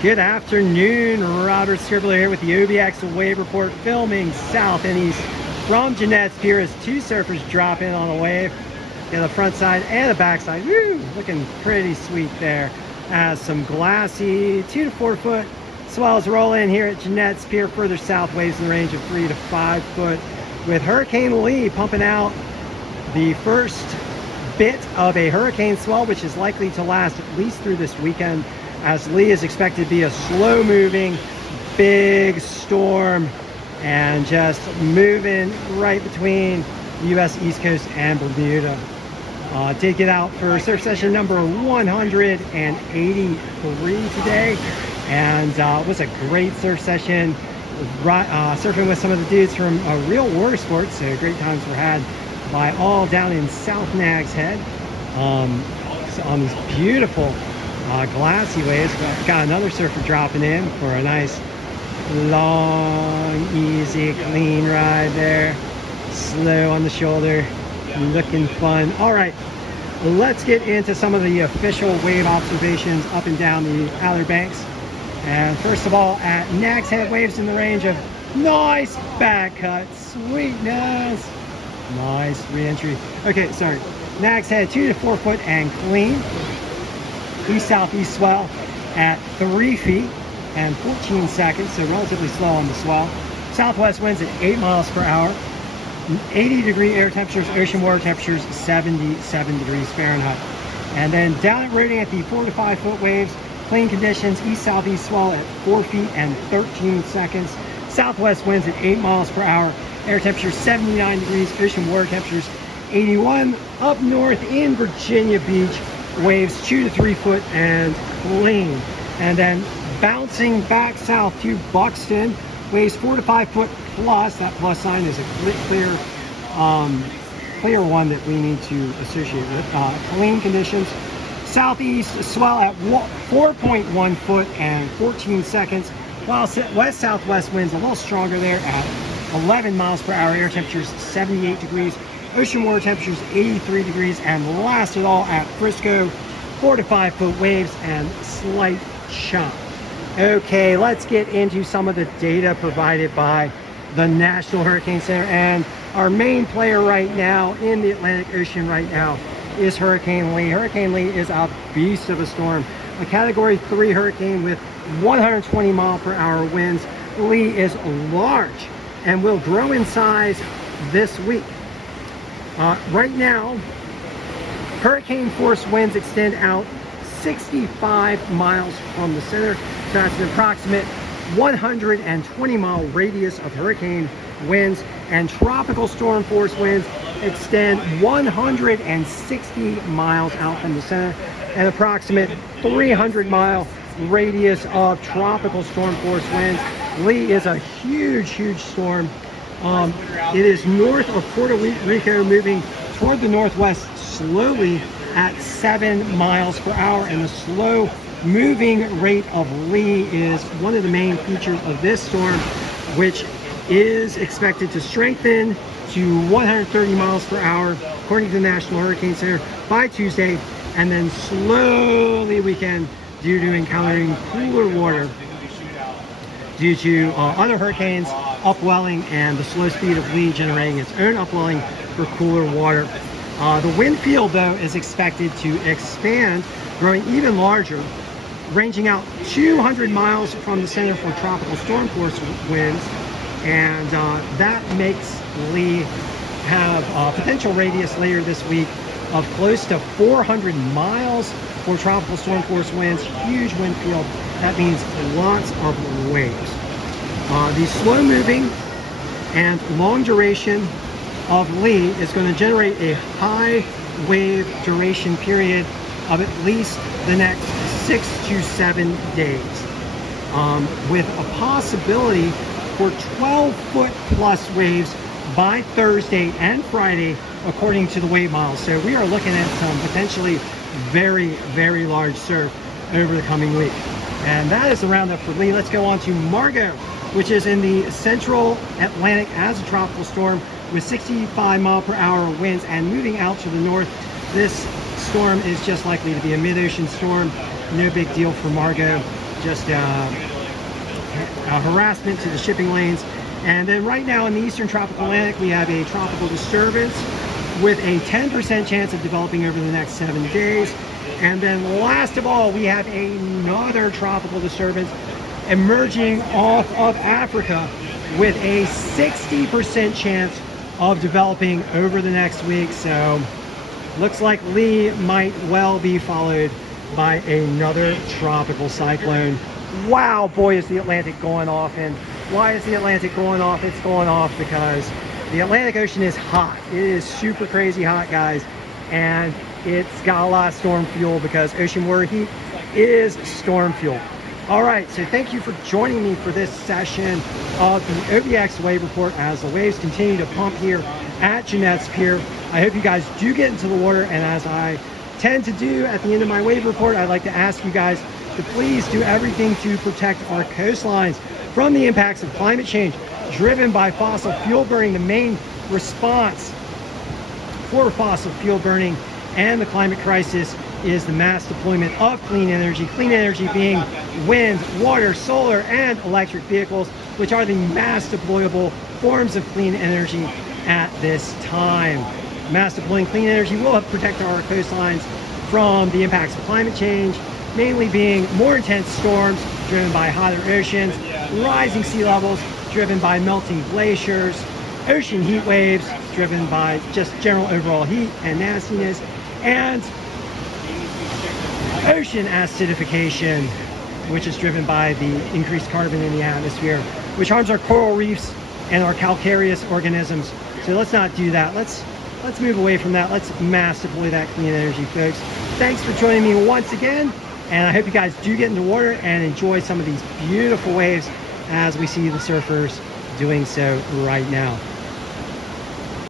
Good afternoon, Robert Scribbler here with the OBX Wave Report, filming south and east from Jeanette's Pier as two surfers drop in on a wave. Get the front side and the back side. Woo! Looking pretty sweet there. As some glassy 2 to 4 foot swells roll in here at Jeanette's Pier. Further south, waves in the range of 3 to 5 foot, with Hurricane Lee pumping out the first bit of a hurricane swell, which is likely to last at least through this weekend, as Lee is expected to be a slow-moving, big storm and just moving right between the U.S. East Coast and Bermuda. Did get out for surf session number 183 today, and was a great surf session. Surfing with some of the dudes from Real Water Sports, so great times were had by all down in South Nags Head on these beautiful glassy waves. Got another surfer dropping in for a nice long, easy, clean ride there. Slow on the shoulder, looking fun. All right, let's get into some of the official wave observations up and down the Outer Banks. And first of all, at Nags Head, waves in the range of nice back cut, sweetness. Nice re-entry. Okay, sorry. Nags Head 2 to 4 foot and clean. East-southeast swell at 3 feet and 14 seconds, so relatively slow on the swell. Southwest winds at 8 miles per hour. 80-degree air temperatures, ocean water temperatures 77 degrees Fahrenheit. And then down at Roding at the 4 to 5 foot waves, clean conditions, east-southeast swell at 4 feet and 13 seconds. Southwest winds at 8 miles per hour. Air temperature 79 degrees, ocean water temperatures 81. Up north in Virginia Beach, waves 2 to 3 foot and clean. And then bouncing back south to Buxton, waves 4 to 5 foot plus. That plus sign is a clear one that we need to associate with. Clean conditions. Southeast swell at 4.1 foot and 14 seconds, while west-southwest winds a little stronger there at 11 miles per hour. Air temperatures 78 degrees. Ocean water temperatures 83 degrees. And last of all at Frisco, 4 to 5 foot waves and slight chop. Okay, let's get into some of the data provided by the National Hurricane Center. And our main player right now in the Atlantic Ocean right now is Hurricane Lee. Hurricane Lee is a beast of a storm. A Category 3 hurricane with 120 mile per hour winds. Lee is large and will grow in size this week. Right now, hurricane force winds extend out 65 miles from the center. So that's an approximate 120 mile radius of hurricane winds, and tropical storm force winds extend 160 miles out from the center, an approximate 300 mile radius of tropical storm force winds. Lee is a huge storm. It is north of Puerto Rico, moving toward the northwest slowly at 7 miles per hour, and the slow moving rate of Lee is one of the main features of this storm, which is expected to strengthen to 130 miles per hour according to the National Hurricane Center by Tuesday, and then slowly weekend due to encountering cooler water due to other hurricanes upwelling and the slow speed of Lee generating its own upwelling for cooler water. The wind field, though, is expected to expand, growing even larger, ranging out 200 miles from the center for tropical storm force winds, and that makes Lee have a potential radius later this week of close to 400 miles for tropical storm force winds. Huge wind field. That means lots of waves. The slow moving and long duration of Lee is going to generate a high wave duration period of at least the next 6 to 7 days, with a possibility for 12 foot plus waves by Thursday and Friday, according to the wave models. So we are looking at some potentially very large surf over the coming week. And that is the roundup for Lee. Let's go on to Margot, which is in the central Atlantic as a tropical storm with 65 mile per hour winds and moving out to the north. This storm is just likely to be a mid-ocean storm. No big deal for Margot. just harassment to the shipping lanes. And then right now in the eastern tropical Atlantic, we have a tropical disturbance with a 10% chance of developing over the next 7 days. And then last of all, we have another tropical disturbance emerging off of Africa with a 60% chance of developing over the next week. So looks like Lee might well be followed by another tropical cyclone. Wow, boy, is the Atlantic going off. And why is the Atlantic going off? It's going off because the Atlantic Ocean is hot. It is super crazy hot, guys. And it's got a lot of storm fuel because ocean water heat is storm fuel. All right, so thank you for joining me for this session of the OBX wave report as the waves continue to pump here at Jeanette's Pier. I hope you guys do get into the water, and as I tend to do at the end of my wave report, I'd like to ask you guys to please do everything to protect our coastlines from the impacts of climate change driven by fossil fuel burning. The main response for fossil fuel burning and the climate crisis is the mass deployment of clean energy being wind, water, solar, and electric vehicles, which are the mass deployable forms of clean energy at this time. Mass deploying clean energy will help protect our coastlines from the impacts of climate change, mainly being more intense storms driven by hotter oceans, rising sea levels driven by melting glaciers, ocean heat waves driven by just general overall heat and nastiness, and ocean acidification, which is driven by the increased carbon in the atmosphere, which harms our coral reefs and our calcareous organisms. So let's not do that. Let's move away from that. Let's mass deploy that clean energy, folks. Thanks for joining me once again, and I hope you guys do get into water and enjoy some of these beautiful waves as we see the surfers doing so right now.